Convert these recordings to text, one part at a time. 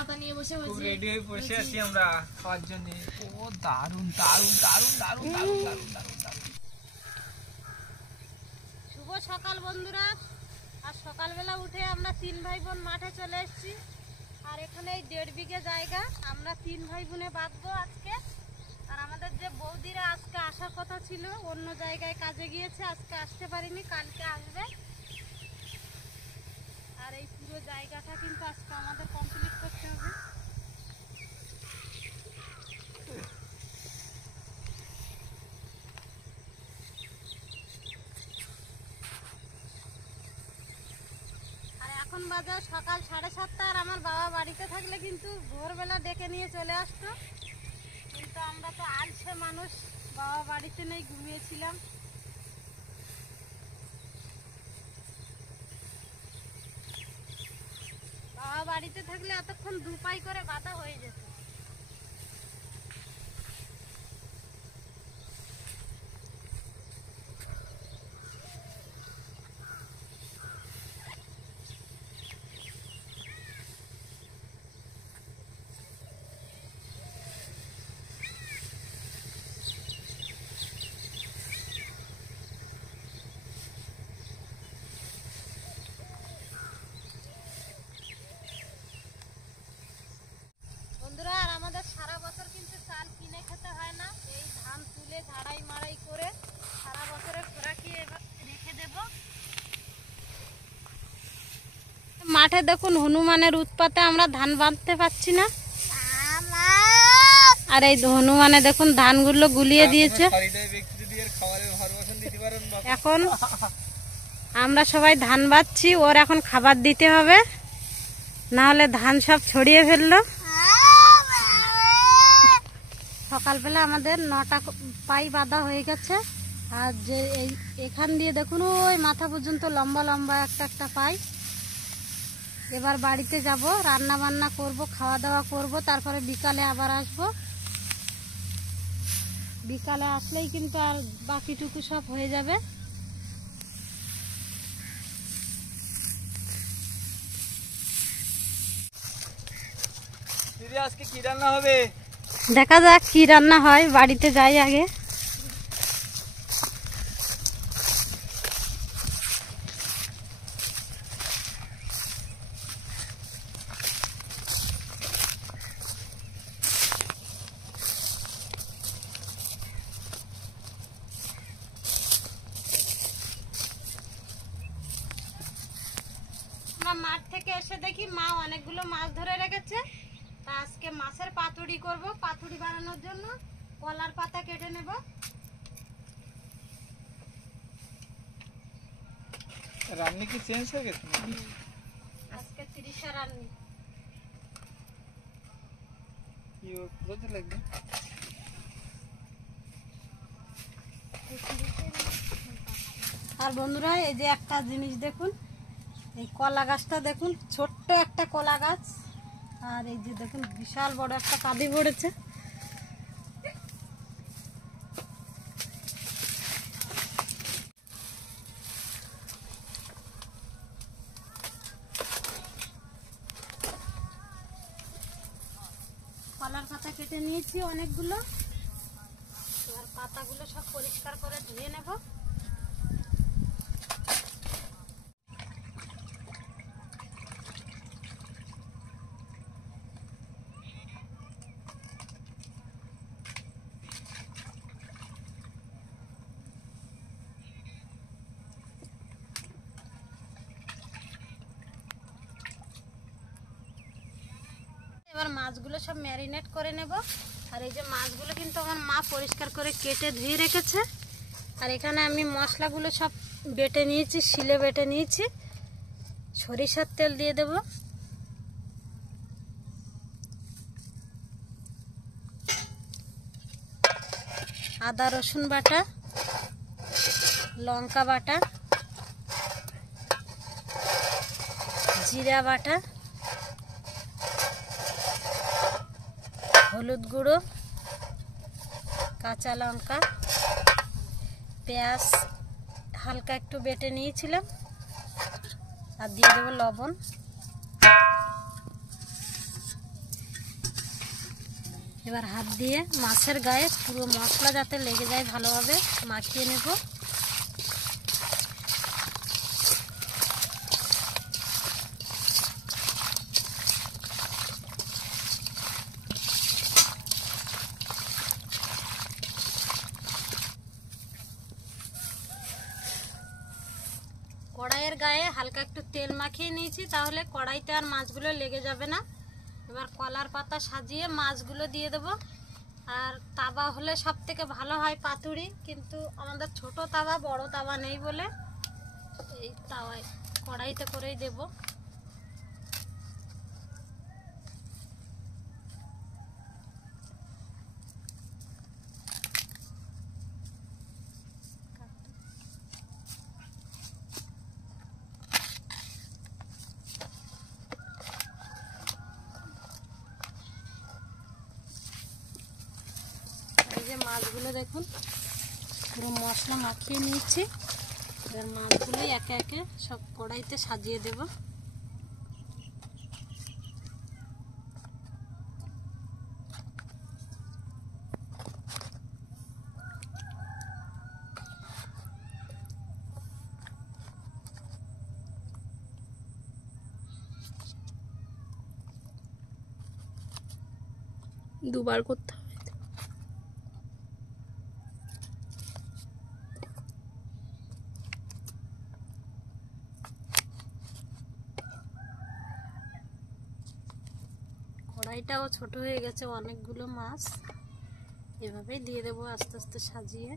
হাতা নিয়ে বসে খুব রেডি হয়ে বসে আছি আমরা খাওয়ার জন্য। ও দারুণ দারুণ দারুণ দারুণ দারুণ দারুণ দারুণ দারুণ। শুভ সকাল বন্ধুরা। আর সকালবেলা উঠে আমরা 3 ভাই বোন মাঠে চলে এসেছি। আর এখানে এই 1.5 বিঘা জায়গা আমরা 3 ভাই বোনে বাঁধবো আজকে। আর আমাদের যে বৌদিরা আজকে আসার কথা ছিল অন্য জায়গায় কাজে গিয়েছে, আজকে আসতে পারিনি, কালকে আসবে। আর এই পুরো জায়গাটা কিন্তু আজকে আমাদের কমপ্লিট করতে হবে। আর এখন বাজে সকাল 7:30। আর আমার বাবা বাড়িতে থাকলে কিন্তু ভোরবেলা ডেকে নিয়ে চলে আসতো, কিন্তু আমরা তো আলসে মানুষ, বাবা বাড়িতে নেই, ঘুমিয়েছিলাম। বাবা বাড়িতে থাকলে এতক্ষণ 2 পাই করে বাঁধা হয়ে যেত। আর আমাদের সারা বছর কিন্তু চাল কিনে খেতে হয় না, এই ধান তুলে ঝাড়াই মাড়াই করে সারা বছরের খোরাকি রেখে দেব। মাঠে দেখুন হনুমানের উৎপাতে আমরা ধান বাঁধতে পারছি না। আর এই হনুমানে দেখুন ধানগুলো গুলিয়ে দিয়েছে। এখন আমরা সবাই ধান বাঁধছি, ওর এখন খাবার দিতে হবে, না হলে ধান সব ছড়িয়ে ফেললো। সকালবেলা আমাদের 9টা পাই বাঁধা হয়ে গেছে। আর যে এখান দিয়ে দেখুন ওই মাথা পর্যন্ত লম্বা লম্বা একটা একটা পাই। এবার বাড়িতে যাব, রান্না বান্না করব, খাওয়া দাওয়া করব, তারপরে বিকালে আবার আসব। বিকালে আসলেই কিন্তু আর বাকিটুকু সব হয়ে যাবে। দিদি আজকে কি রান্না হবে? দেখা যাক কি রান্না হয়, বাড়িতে যাই আগে। মাঠ থেকে এসে দেখি মা অনেকগুলো মাছ ধরে রেখেছে। আজকে মাছের পাতুড়ি করব। পাতুড়ি বানানোর জন্য কলার পাতা কেটে নেব। রান্না কি চেঞ্জ হয়ে গেছে? আজকে 30 রান্নি। আর বন্ধুরা এই যে একটা জিনিস দেখুন, এই কলা গাছটা দেখুন, ছোট্ট একটা কলা গাছ। আর এই যে দেখুন বিশাল বড় একটা কাঁদি পড়েছে। কলার পাতা কেটে নিয়েছি অনেকগুলো। আর পাতাগুলো সব পরিষ্কার করে ধুয়ে নেব। এবার মাছগুলো সব ম্যারিনেট করে নেব। আর এই যে মাছগুলো কিন্তু আমার মা পরিষ্কার করে কেটে ধুয়ে রেখেছে। আর এখানে আমি মশলাগুলো সব বেটে নিয়েছি, শিলে বেটে নিয়েছি। সরিষার তেল দিয়ে দেব, আদা রসুন বাটা, লঙ্কা বাটা, জিরা বাটা, হলুদ গুঁড়ো, কাঁচা লঙ্কা, পেঁয়াজ হালকা একটু বেটে নিয়েছিলাম, আর দিয়ে দেবো লবণ। এবার হাত দিয়ে মাছের গায়ে পুরো মশলা যাতে লেগে যায় ভালোভাবে মাখিয়ে নেব। কড়াইয়ের গায়ে হালকা একটু তেল মাখিয়ে নিয়েছি, তাহলে কড়াইতে আর মাছগুলো লেগে যাবে না। এবার কলার পাতা সাজিয়ে মাছগুলো দিয়ে দেব। আর তাওয়া হলে সব থেকে ভালো হয় পাতুরি, কিন্তু আমাদের ছোট তাওয়া, বড় তাওয়া নেই বলে এই তাওয়ায় কড়াইতে করেই দেব। মাছগুলো দেখুন পুরো মশলা মাখিয়ে নিয়েছি। এবার মাছগুলো একে একে সব কড়াইতে সাজিয়ে দেব। দুবার করতে হবে। কড়াইটাও ছোট হয়ে গেছে, অনেকগুলো মাছ এভাবেই দিয়ে দেবো আস্তে আস্তে সাজিয়ে।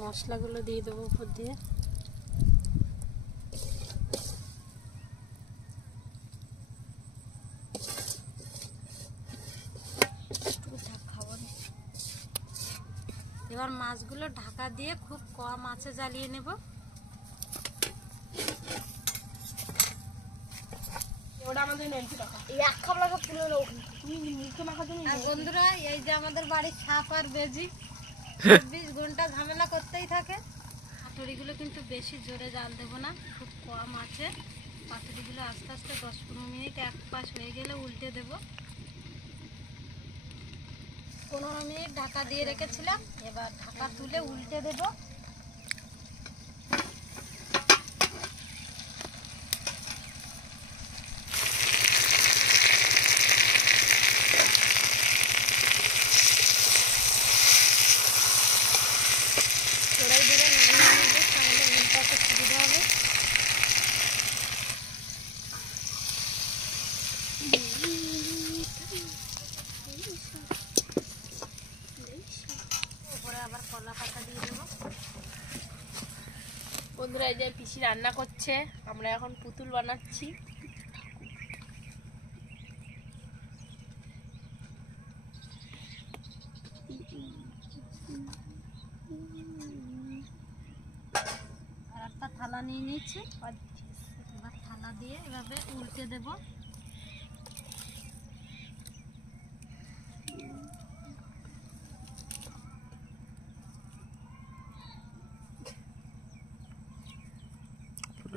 মশলাগুলো দিয়ে দেবো উপর দিয়ে। এবার মাছগুলো ঢাকা দিয়ে খুব কম আঁচে জ্বালিয়ে নেব। আর বন্ধুরা, এই যে আমাদের বাড়ির সাপ আর বেজি 24 ঘন্টা ঝামেলা করতেই থাকে। পাতুরিগুলো কিন্তু বেশি জোরে জাল দেবো না, খুব কম আছে। পাতুরিগুলো আস্তে আস্তে 10-15 মিনিট এক পাশ হয়ে গেলে উল্টে দেব। 15 মিনিট ঢাকা দিয়ে রেখেছিলাম, এবার ঢাকা তুলে উল্টে দেব। কড়াই ধরে নামিয়ে নেব, তাহলে উল্টাতে সুবিধা হবে। উপরে আবার কলা পাতা দিয়ে দেবো। বন্ধুরা, এই যে পিসি রান্না করছে, আমরা এখন পুতুল বানাচ্ছি। আর একটা থালা নিয়ে নিচ্ছি, এবার থালা দিয়ে এভাবে উল্টে দেব।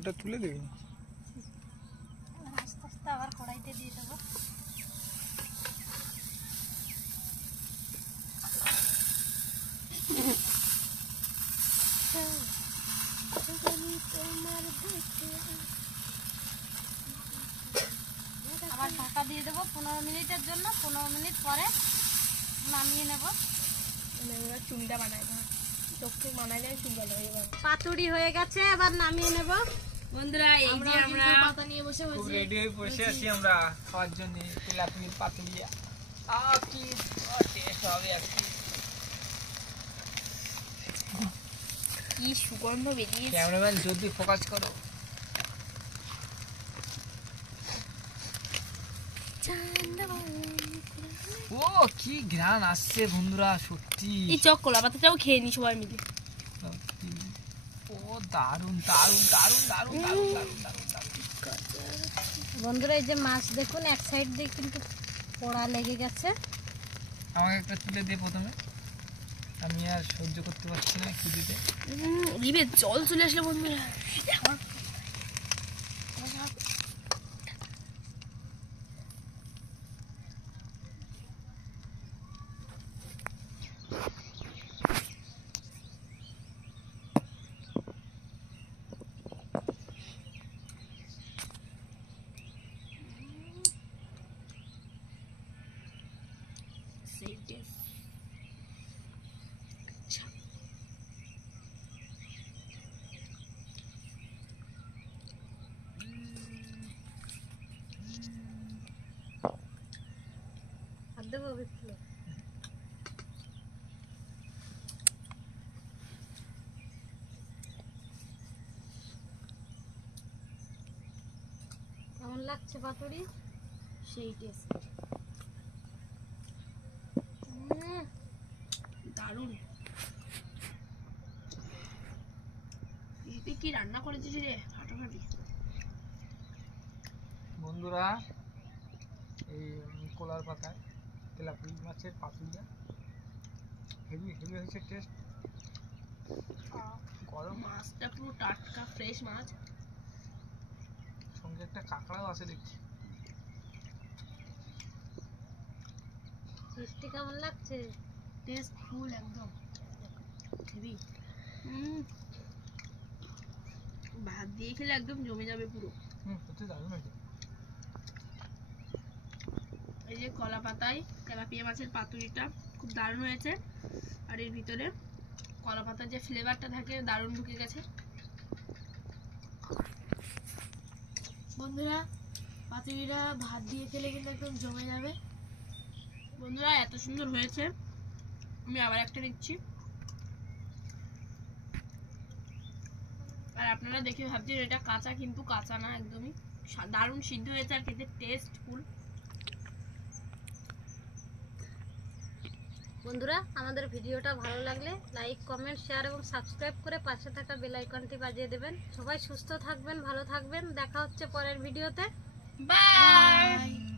এটা তুলে দেবে। আস্তে আস্তে আবার কড়াইতে দিয়ে দেবো। আবার ঢাকা দিয়ে দেবো 15 মিনিটের জন্য। 15 মিনিট পরে নামিয়ে নেব। চুলটা বানাই চোখে বানাইলে চুল ভালো হয়ে যাবে। পাতুরি হয়ে গেছে, এবার নামিয়ে নেব। বন্ধুরা, এই যে আমরা পাতা নিয়ে বসে খুব রেডি হয়ে বসে আছি আমরা খাওয়ার জন্য তেলাপিয়ার পাতুরি। কি টেস্ট হবে আজকে, কি সুগন্ধ বেরিয়েছে। ক্যামেরাম্যান যদি ফোকাস করো। ও কি ঘ্রাণ আসছে বন্ধুরা, সত্যি। এই চক কলা পাতাটাও খেয়ে নি সবাই মিলে। ও দারুন দারুন দারুন দারুন দারুন দারুন দারুন দারুন। বন্ধুরা, এই যে মাছ দেখুন, এক সাইড দিয়ে কিন্তু পোড়া লেগে গেছে। আমাকে একটা তুলে দে প্রথমে, আমি আর সহ্য করতে পারছি না খিদেতে। জিভে জল চলে আসলো বন্ধুরা। দেবো বিপ্লব। কেমন লাগছে পাতুরি? সেই টেস্ট, দারুণ। তুই কি রান্না করেছিস রে? ফাটাফাটি। বন্ধুরা, এই কলার পাতায় তেলাপিয়া মাছের পাতুরিয়া হেভি হেভি হয়েছে টেস্ট। গরম মাছটা পুরো টাটকা ফ্রেশ মাছ, সঙ্গে একটা কাঁকড়াও আছে দেখছি। মিষ্টি কেমন লাগছে? টেস্ট ফুল একদম হেভি। ভাত দিয়ে খেলে একদম জমে যাবে পুরো। সত্যি দারুণ হয়েছে। এই যে কলা পাতায় তেলাপিয়া মাছের পাতুরিটা খুব দারুণ হয়েছে, আর এর ভিতরে কলা পাতার যে ফ্লেভারটা থাকে দারুণ ঢুকে গেছে। বন্ধুরা, পাতুরিটা ভাত দিয়ে খেলে কিন্তু একদম জমে যাবে। বন্ধুরা, এত সুন্দর হয়েছে, আমি আবার একটা নিচ্ছি। আর আপনারা দেখে ভাবছেন এটা কাঁচা, কিন্তু কাঁচা না, একদমই দারুণ সিদ্ধ হয়েছে আর খেতে টেস্টফুল। বন্ধুরা, আমাদের ভিডিওটা ভালো লাগলে লাইক, কমেন্ট, শেয়ার এবং সাবস্ক্রাইব করে পাশে থাকা বেল আইকনটি বাজিয়ে দেবেন। সবাই সুস্থ থাকবেন, ভালো থাকবেন। দেখা হচ্ছে পরের ভিডিওতে। বাই।